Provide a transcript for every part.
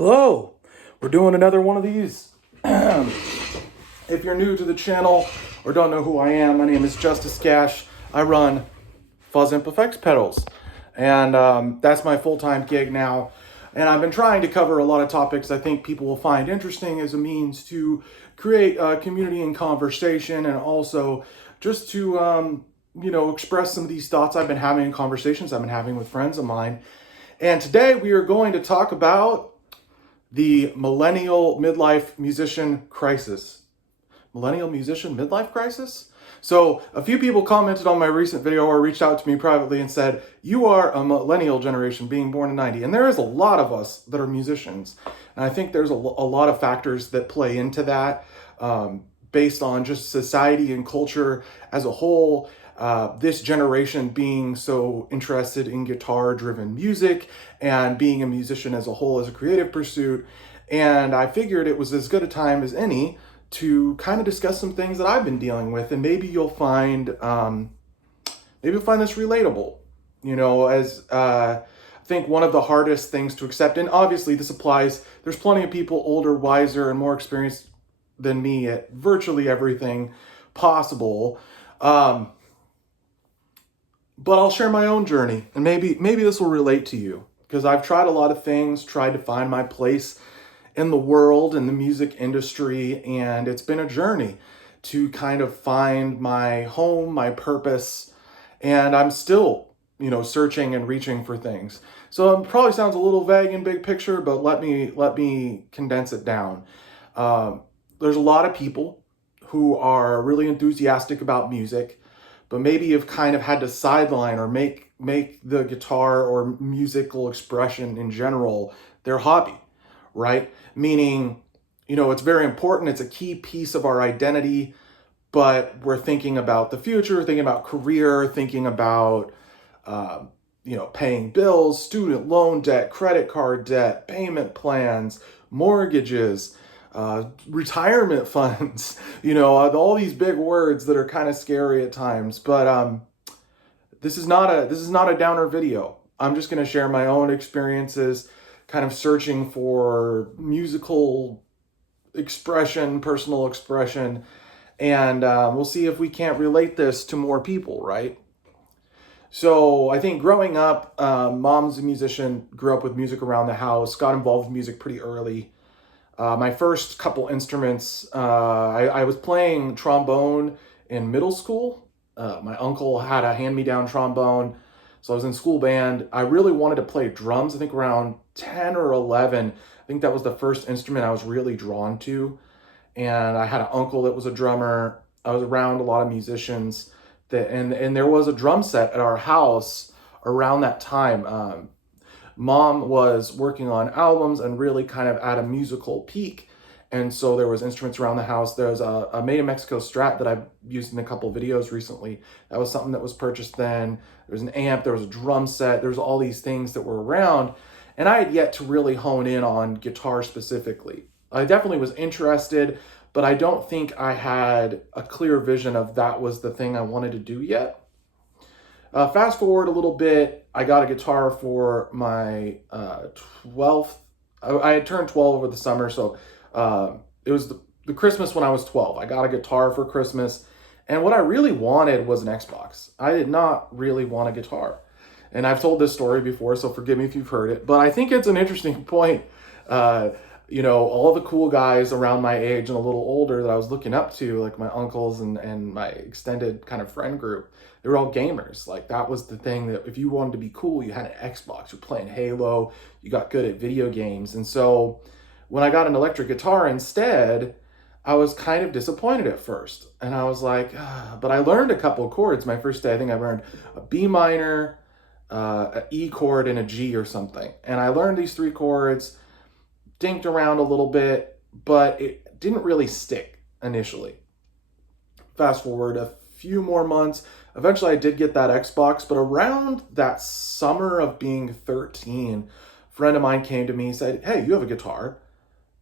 Hello, we're doing another one of these. If you're new to the channel or don't know who I am, my name is Justice Gash. I run Fuzz Imp Effects Pedals, and that's my full-time gig now. And I've been trying to cover a lot of topics I think people will find interesting as a means to create community and conversation, and also just to express some of these thoughts I've been having in conversations I've been having with friends of mine. And today we are going to talk about the millennial midlife musician crisis. Millennial musician midlife crisis? So a few people commented on my recent video or reached out to me privately and said, you are a millennial generation being born in 90. And there is a lot of us that are musicians. And I think there's a lot of factors that play into that based on just society and culture as a whole. This generation being so interested in guitar-driven music and being a musician as a whole as a creative pursuit. And I figured it was as good a time as any to kind of discuss some things that I've been dealing with, and maybe you'll find this relatable. As I think one of the hardest things to accept, and obviously this applies, there's plenty of people older, wiser, and more experienced than me at virtually everything possible. But I'll share my own journey, and maybe this will relate to you, because I've tried a lot of things, tried to find my place in the world, in the music industry, and it's been a journey to kind of find my home, my purpose, and I'm still, searching and reaching for things. So it probably sounds a little vague in big picture, but let me condense it down. There's a lot of people who are really enthusiastic about music, but maybe have kind of had to sideline or make the guitar or musical expression in general their hobby, right? Meaning, it's very important, it's a key piece of our identity, but we're thinking about the future, thinking about career, thinking about, paying bills, student loan debt, credit card debt, payment plans, mortgages, retirement funds, all these big words that are kind of scary at times. But this is not a downer video. I'm just going to share my own experiences, kind of searching for musical expression, personal expression, and we'll see if we can't relate this to more people, right? So I think growing up, mom's a musician, grew up with music around the house, got involved with music pretty early. My first couple instruments, I was playing trombone in middle school. My uncle had a hand-me-down trombone, so I was in school band. I really wanted to play drums, I think around 10 or 11. I think that was the first instrument I was really drawn to. And I had an uncle that was a drummer. I was around a lot of musicians, and there was a drum set at our house around that time. Mom was working on albums and really kind of at a musical peak. And so there was instruments around the house. There's a Made in Mexico Strat that I've used in a couple videos recently. That was something that was purchased then. There was an amp, there was a drum set, there was all these things that were around. And I had yet to really hone in on guitar specifically. I definitely was interested, but I don't think I had a clear vision of that was the thing I wanted to do yet. Fast forward a little bit, I got a guitar for my 12th. I had turned 12 over the summer, so it was the Christmas when I was 12. I got a guitar for Christmas, and what I really wanted was an Xbox. I did not really want a guitar. And I've told this story before, so forgive me if you've heard it, but I think it's an interesting point. All the cool guys around my age and a little older that I was looking up to, like my uncles and my extended kind of friend group, they were all gamers. Like, that was the thing, that if you wanted to be cool, you had an Xbox, you're playing Halo, you got good at video games. And so when I got an electric guitar instead, I was kind of disappointed at first. And I was like, but I learned a couple of chords. My first day, I think I learned a B minor, an E chord, and a G or something. And I learned these three chords, dinked around a little bit, but it didn't really stick initially. Fast forward a few more months, eventually I did get that Xbox, but around that summer of being 13, a friend of mine came to me and said, hey, you have a guitar.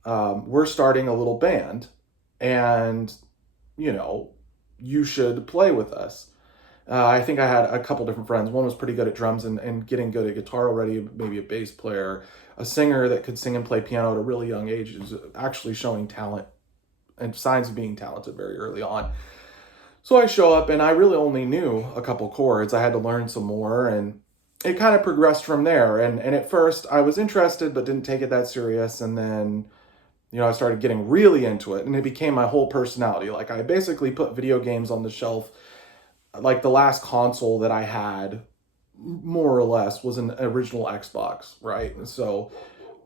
We're starting a little band, and you should play with us. I think I had a couple different friends. One was pretty good at drums and getting good at guitar already, maybe a bass player, a singer that could sing and play piano at a really young age, is actually showing talent and signs of being talented very early on. So I show up and I really only knew a couple chords. I had to learn some more, and it kind of progressed from there. And at first I was interested but didn't take it that serious. And then, I started getting really into it and it became my whole personality. Like I basically put video games on the shelf. Like the last console that I had, more or less, was an original Xbox, right? And so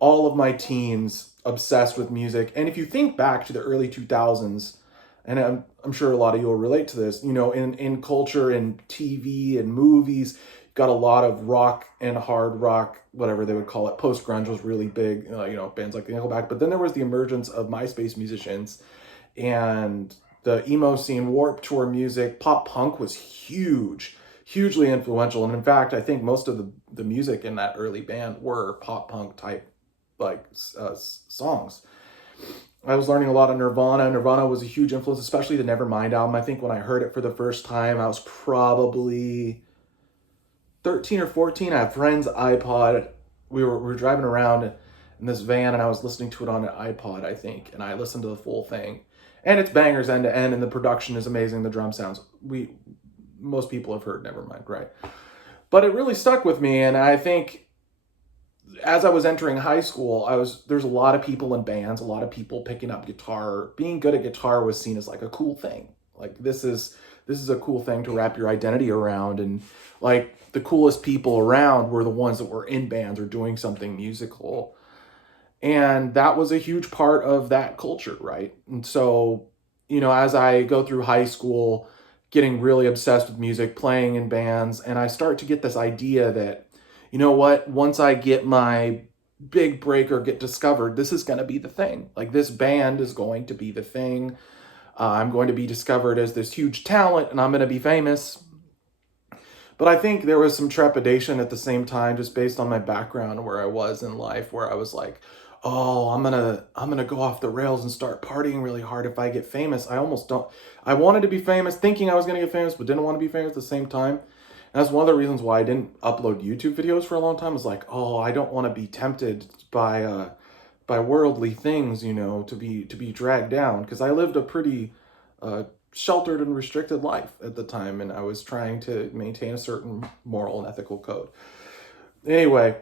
all of my teens obsessed with music. And if you think back to the early 2000s, and I'm sure a lot of you will relate to this, in culture and TV and movies, got a lot of rock and hard rock, whatever they would call it. Post grunge was really big, bands like Nickelback. But then there was the emergence of MySpace musicians and the emo scene, Warped Tour music. Pop punk was huge, hugely influential. And in fact, I think most of the music in that early band were pop punk type songs. I was learning a lot of Nirvana. Nirvana was a huge influence, especially the Nevermind album. I think when I heard it for the first time, I was probably 13 or 14. I had a friend's iPod. We were driving around in this van, and I was listening to it on an iPod, I think, and I listened to the full thing. And it's bangers end to end, and the production is amazing. The drum sounds, most people have heard Nevermind, right? But it really stuck with me, and I think as I was entering high school, there's a lot of people in bands, a lot of people picking up guitar. Being good at guitar was seen as like a cool thing. Like this is a cool thing to wrap your identity around, and like the coolest people around were the ones that were in bands or doing something musical. And that was a huge part of that culture, right? And so, as I go through high school, getting really obsessed with music, playing in bands, and I start to get this idea that, you know what, once I get my big break or get discovered, this is going to be the thing. Like this band is going to be the thing. I'm going to be discovered as this huge talent and I'm going to be famous. But I think there was some trepidation at the same time, just based on my background and where I was in life, where I was like, oh, I'm gonna go off the rails and start partying really hard if I get famous. I wanted to be famous, thinking I was gonna get famous, but didn't want to be famous at the same time. And that's one of the reasons why I didn't upload YouTube videos for a long time. Is like, oh, I don't want to be tempted by worldly things, to be dragged down, because I lived a pretty sheltered and restricted life at the time, and I was trying to maintain a certain moral and ethical code. Anyway,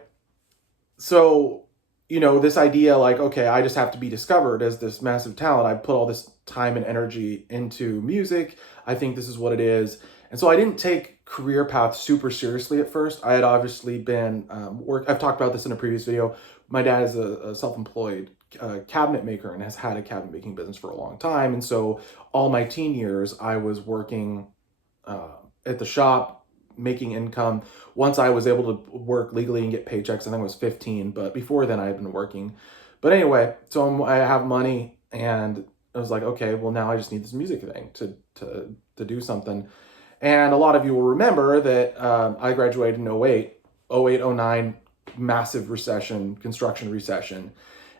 so this idea, like, okay, I just have to be discovered as this massive talent. I put all this time and energy into music. I think this is what it is. And so I didn't take career path super seriously at first. I had obviously been I've talked about this in a previous video. My dad is a self-employed cabinet maker and has had a cabinet making business for a long time. And so all my teen years, I was working at the shop, making income. Once I was able to work legally and get paychecks, I think I was 15, but before then I had been working. But anyway, so I have money, and I was like, okay, well now I just need this music thing to do something. And a lot of you will remember that I graduated in 08, 09, massive recession, construction recession.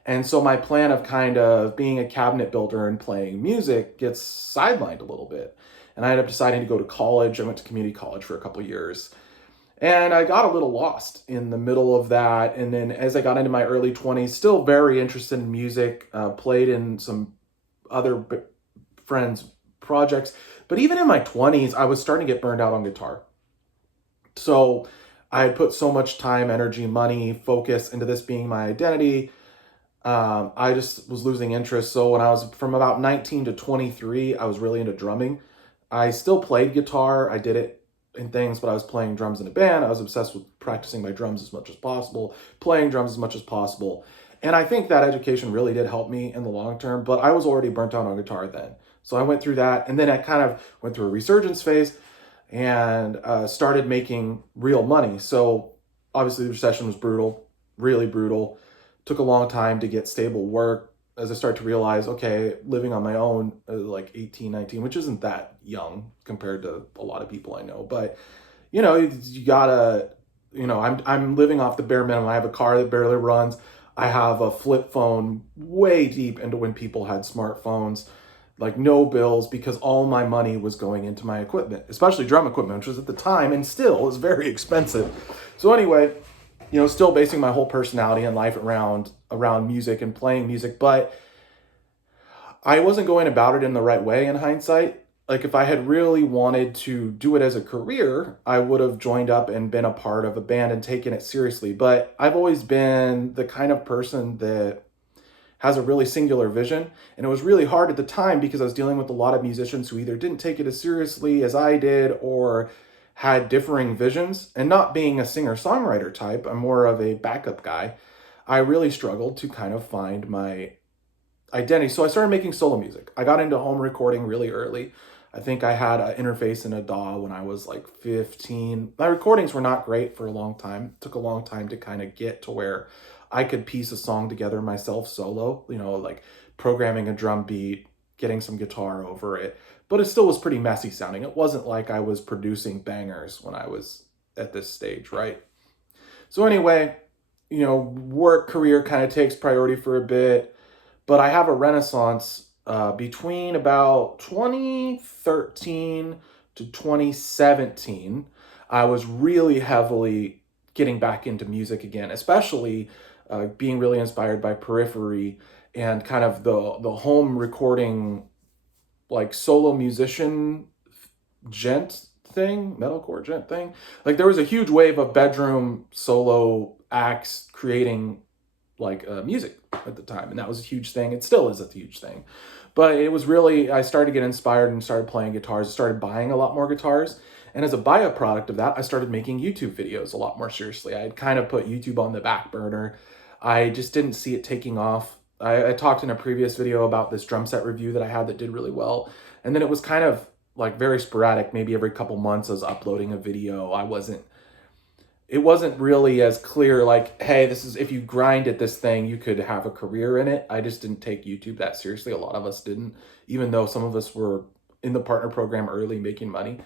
And so my plan of kind of being a cabinet builder and playing music gets sidelined a little bit. And I ended up deciding to go to college. I went to community college for a couple years. And I got a little lost in the middle of that. And then as I got into my early 20s, still very interested in music, played in some other friends' projects. But even in my 20s, I was starting to get burned out on guitar. So I had put so much time, energy, money, focus into this being my identity. I just was losing interest. So when I was from about 19 to 23, I was really into drumming. I still played guitar. I did it in things, but I was playing drums in a band. I was obsessed with practicing my drums as much as possible, playing drums as much as possible. And I think that education really did help me in the long term, but I was already burnt out on guitar then. So I went through that, and then I kind of went through a resurgence phase and started making real money. So obviously the recession was brutal, really brutal. Took a long time to get stable work. As I start to realize, okay, living on my own, like 18, 19, which isn't that young compared to a lot of people I know, but you gotta, I'm living off the bare minimum. I have a car that barely runs. I have a flip phone way deep into when people had smartphones. like no bills, because all my money was going into my equipment, especially drum equipment, which was at the time and still is very expensive. So anyway, still basing my whole personality and life around music and playing music, but I wasn't going about it in the right way in hindsight. Like if I had really wanted to do it as a career, I would have joined up and been a part of a band and taken it seriously. But I've always been the kind of person that has a really singular vision. And it was really hard at the time because I was dealing with a lot of musicians who either didn't take it as seriously as I did or had differing visions. And not being a singer-songwriter type, I'm more of a backup guy. I really struggled to kind of find my identity. So I started making solo music. I got into home recording really early. I think I had an interface and a DAW when I was like 15. My recordings were not great for a long time. It took a long time to kind of get to where I could piece a song together myself solo, like programming a drum beat, getting some guitar over it. But it still was pretty messy sounding. It wasn't like I was producing bangers when I was at this stage, right? So anyway, work career kind of takes priority for a bit. But I have a renaissance between about 2013 to 2017. I was really heavily getting back into music again, especially being really inspired by Periphery and kind of the home recording, like solo musician gent thing, metalcore gent thing. Like there was a huge wave of bedroom solo acts creating like music at the time, and that was a huge thing. It still is a huge thing, but it was really, I started to get inspired and started playing guitars. I started buying a lot more guitars, and as a byproduct of that, I started making YouTube videos a lot more seriously. I had kind of put YouTube on the back burner. I just didn't see it taking off. I talked in a previous video about this drum set review that I had that did really well, and then it was kind of like very sporadic. Maybe every couple months I was uploading a video. It wasn't really as clear, like, hey, this is, if you grind at this thing, you could have a career in it. I just didn't take YouTube that seriously. A lot of us didn't, even though some of us were in the partner program early making money.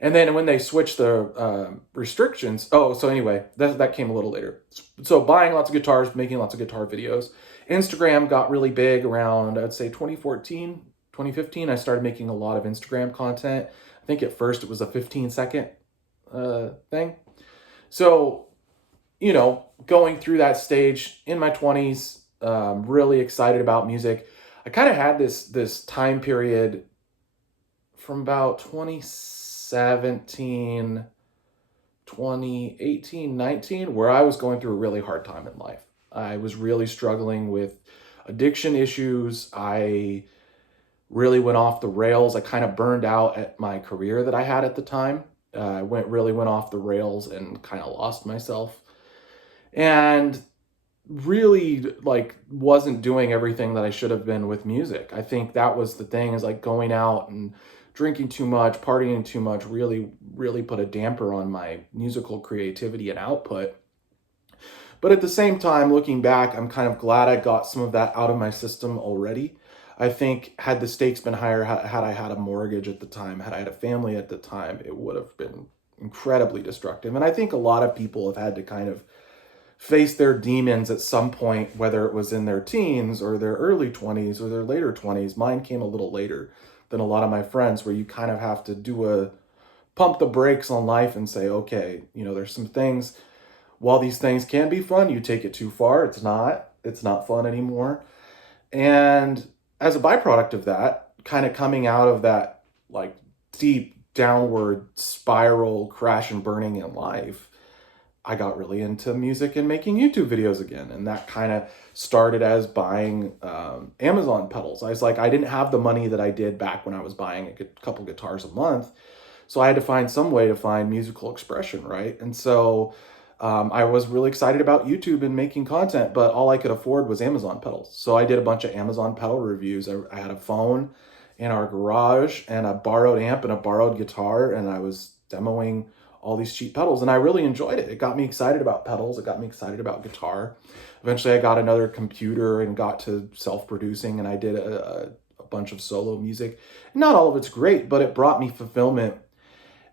And then when they switched the restrictions, so anyway, that came a little later. So buying lots of guitars, making lots of guitar videos. Instagram got really big around, I'd say 2014, 2015. I started making a lot of Instagram content. I think at first it was a 15-second thing. So, going through that stage in my 20s, really excited about music. I kind of had this time period from about 2017, 2018, 19, where I was going through a really hard time in life. I was really struggling with addiction issues. I really went off the rails. I kind of burned out at my career that I had at the time. I really went off the rails and kind of lost myself, and really like wasn't doing everything that I should have been with music. I think that was the thing, is like going out and drinking too much, partying too much, really put a damper on my musical creativity and output. But at the same time, looking back, I'm kind of glad I got some of that out of my system already. I think had the stakes been higher, had I had a mortgage at the time, had I had a family at the time, it would have been incredibly destructive. And I think a lot of people have had to kind of face their demons at some point, whether it was in their teens or their early 20s or their later 20s. Mine came a little later than a lot of my friends, where you kind of have to pump the brakes on life and say, okay, there's some things, while these things can be fun, you take it too far. It's not fun anymore. And as a byproduct of that, kind of coming out of that like deep downward spiral, crash and burning in life, I got really into music and making YouTube videos again. And that kind of started as buying Amazon pedals. I was like, I didn't have the money that I did back when I was buying a couple guitars a month. So I had to find some way to find musical expression, right? And so I was really excited about YouTube and making content, but all I could afford was Amazon pedals. So I did a bunch of Amazon pedal reviews. I had a phone in our garage and a borrowed amp and a borrowed guitar, and I was demoing all these cheap pedals, and I really enjoyed it. It got me excited about pedals. It got me excited about guitar. Eventually I got another computer and got to self-producing, and I did a bunch of solo music. Not all of it's great, but it brought me fulfillment.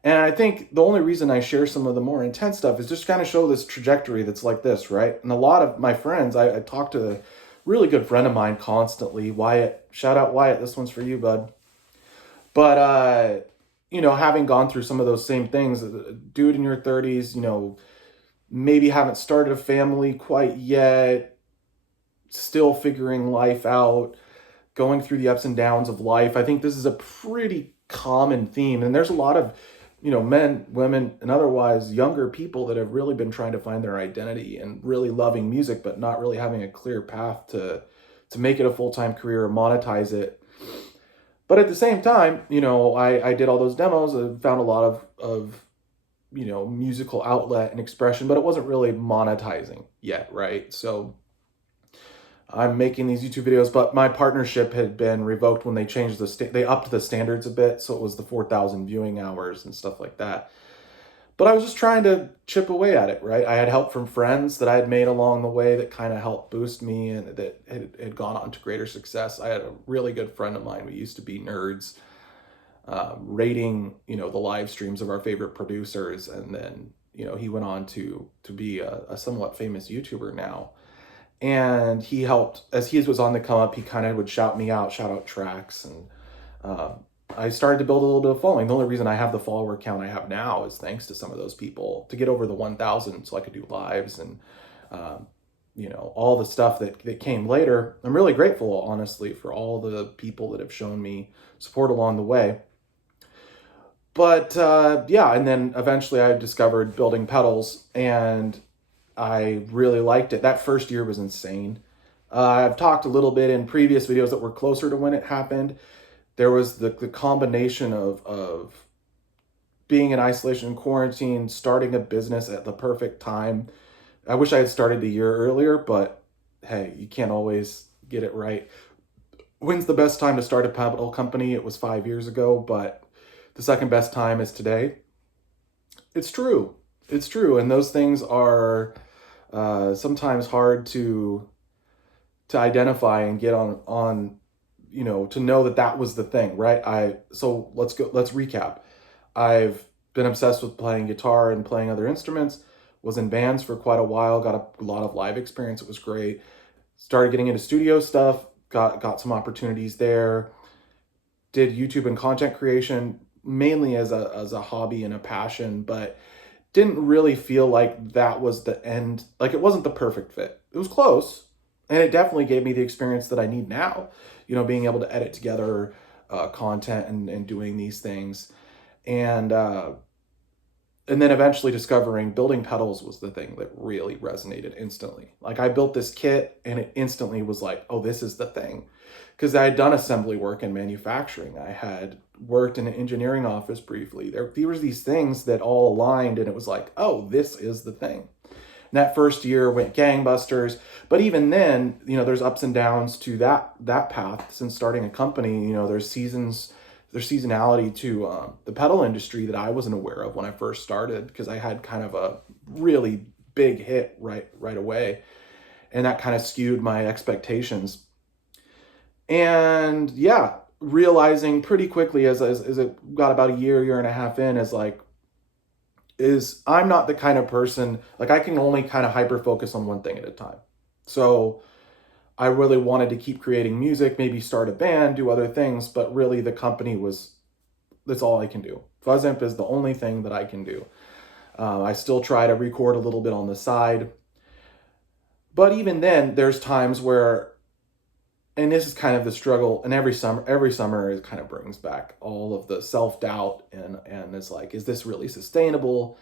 And I think the only reason I share some of the more intense stuff is just kind of show this trajectory that's like this, right? And a lot of my friends, I talk to really good friend of mine constantly. Wyatt, shout out Wyatt. This one's for you, bud. But, having gone through some of those same things, dude in your 30s, maybe haven't started a family quite yet, still figuring life out, going through the ups and downs of life. I think this is a pretty common theme. And there's a lot of, men, women, and otherwise younger people that have really been trying to find their identity and really loving music, but not really having a clear path to make it a full-time career or monetize it. But at the same time, I did all those demos and found a lot of musical outlet and expression, but it wasn't really monetizing yet, right? So I'm making these YouTube videos, but my partnership had been revoked when they changed they upped the standards a bit, so it was the 4,000 viewing hours and stuff like that. But I was just trying to chip away at it, right? I had help from friends that I had made along the way that kind of helped boost me and that had gone on to greater success. I had a really good friend of mine. We used to be nerds, rating, the live streams of our favorite producers. And then, he went on to be a somewhat famous YouTuber now. And he helped, as he was on the come up, he kind of would shout me out, shout out tracks. And I started to build a little bit of following. The only reason I have the follower count I have now is thanks to some of those people to get over the 1,000 so I could do lives and, all the stuff that came later. I'm really grateful, honestly, for all the people that have shown me support along the way. But and then eventually I discovered building pedals and I really liked it. That first year was insane. I've talked a little bit in previous videos that were closer to when it happened. There was the combination of being in isolation and quarantine, starting a business at the perfect time. I wish I had started a year earlier, but hey, you can't always get it right. When's the best time to start a pedal company? It was 5 years ago, but the second best time is today. It's true. It's true. And those things are sometimes hard to identify and get on to know that was the thing, right? So let's recap. I've been obsessed with playing guitar and playing other instruments, was in bands for quite a while, got a lot of live experience. It was great. Started getting into studio stuff, got some opportunities there, did YouTube and content creation mainly as a hobby and a passion, but didn't really feel like that was the end. Like it wasn't the perfect fit. It was close. And it definitely gave me the experience that I need now, being able to edit together content and doing these things. And then eventually discovering building pedals was the thing that really resonated instantly. Like I built this kit and it instantly was like, oh, this is the thing. Because I had done assembly work in manufacturing. I had worked in an engineering office briefly. There were these things that all aligned and it was like, oh, this is the thing. And that first year went gangbusters. But even then, there's ups and downs to that path. Since starting a company, there's seasonality to the pedal industry that I wasn't aware of when I first started, because I had kind of a really big hit right away. And that kind of skewed my expectations. And yeah, realizing pretty quickly as it got about a year and a half in, I'm not the kind of person, like I can only kind of hyper focus on one thing at a time. So I really wanted to keep creating music, maybe start a band, do other things, but really the company that's all I can do. Fuzzimp is the only thing that I can do. I still try to record a little bit on the side. But even then, there's times where, and this is kind of the struggle, and every summer it kind of brings back all of the self-doubt and it's like, is this really sustainable?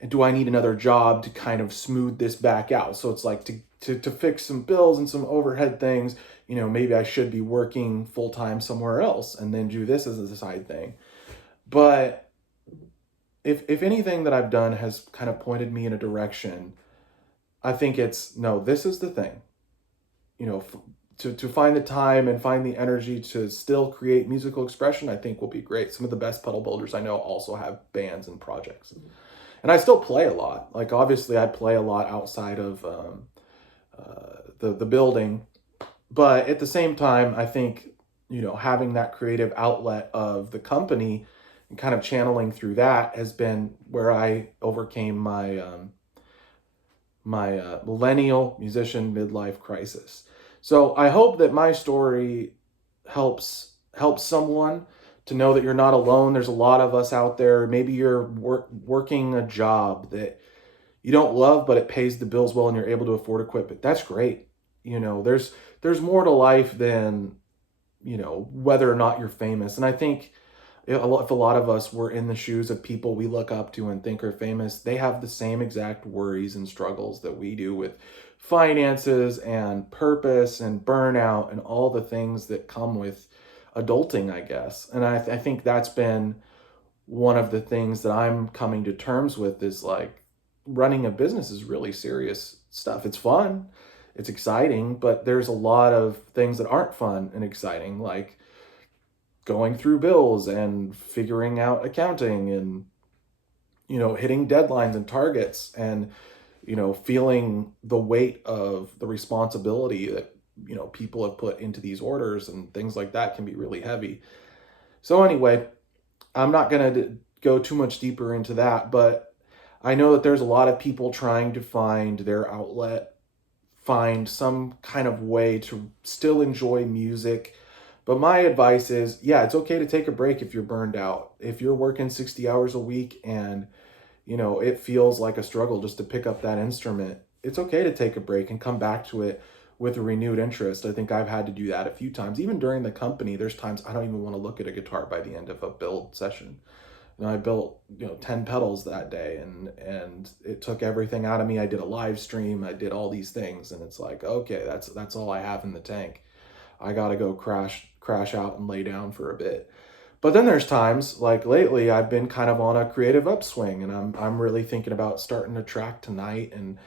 And do I need another job to kind of smooth this back out? So it's like to fix some bills and some overhead things, maybe I should be working full-time somewhere else and then do this as a side thing. But if anything that I've done has kind of pointed me in a direction, I think it's, no, this is the thing. To find the time and find the energy to still create musical expression, I think will be great. Some of the best pedal builders I know also have bands and projects. And I still play a lot. Like, obviously, I play a lot outside of the building. But at the same time, I think, having that creative outlet of the company and kind of channeling through that has been where I overcame my millennial musician midlife crisis. So I hope that my story helps someone to know that you're not alone. There's a lot of us out there. Maybe you're working a job that you don't love, but it pays the bills well and you're able to afford to quit. But that's great. There's more to life than, whether or not you're famous. And I think if a lot of us were in the shoes of people we look up to and think are famous, they have the same exact worries and struggles that we do with finances and purpose and burnout and all the things that come with adulting, I guess. And I think that's been one of the things that I'm coming to terms with is like running a business is really serious stuff. It's fun, it's exciting, but there's a lot of things that aren't fun and exciting, like going through bills and figuring out accounting and hitting deadlines and targets and feeling the weight of the responsibility that people have put into these orders and things like that can be really heavy. So anyway, I'm not going to go too much deeper into that, but I know that there's a lot of people trying to find their outlet, find some kind of way to still enjoy music. But my advice is, yeah, it's okay to take a break if you're burned out. If you're working 60 hours a week and, it feels like a struggle just to pick up that instrument, it's okay to take a break and come back to it with a renewed interest. I think I've had to do that a few times. Even during the company, there's times I don't even want to look at a guitar by the end of a build session. I built 10 pedals that day, and it took everything out of me. I did a live stream, I did all these things, and it's like, okay, that's all I have in the tank. I got to go crash out and lay down for a bit. But then there's times like lately I've been kind of on a creative upswing, and I'm really thinking about starting a track tonight and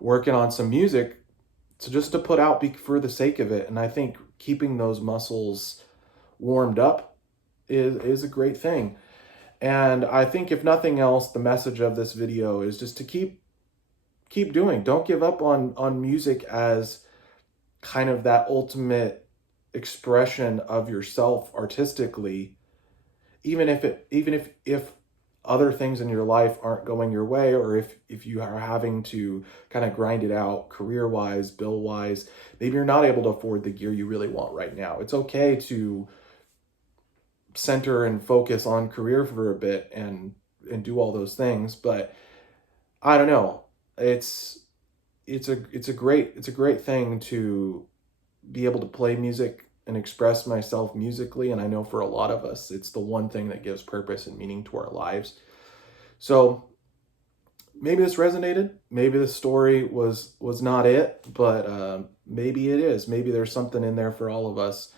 working on some music to put out for the sake of it. And I think keeping those muscles warmed up is a great thing. And I think if nothing else, the message of this video is just to keep doing. Don't give up on music as kind of that ultimate expression of yourself artistically, even if other things in your life aren't going your way, or if you are having to kind of grind it out career wise, bill wise, maybe you're not able to afford the gear you really want right now. It's okay to center and focus on career for a bit and do all those things. But I don't know, it's a great thing to be able to play music and express myself musically. And I know for a lot of us, it's the one thing that gives purpose and meaning to our lives. So maybe this resonated. Maybe the story was not it, but maybe it is. Maybe there's something in there for all of us,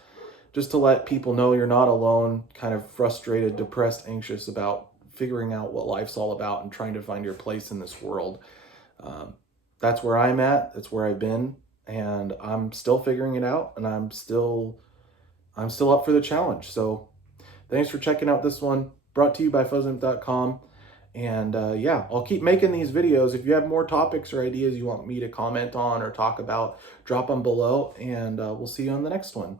just to let people know you're not alone, kind of frustrated, depressed, anxious about figuring out what life's all about and trying to find your place in this world. That's where I'm at. That's where I've been. And I'm still figuring it out, and I'm still up for the challenge. So thanks for checking out this one, brought to you by fuzzimp.com. And yeah, I'll keep making these videos. If you have more topics or ideas you want me to comment on or talk about, drop them below, and we'll see you on the next one.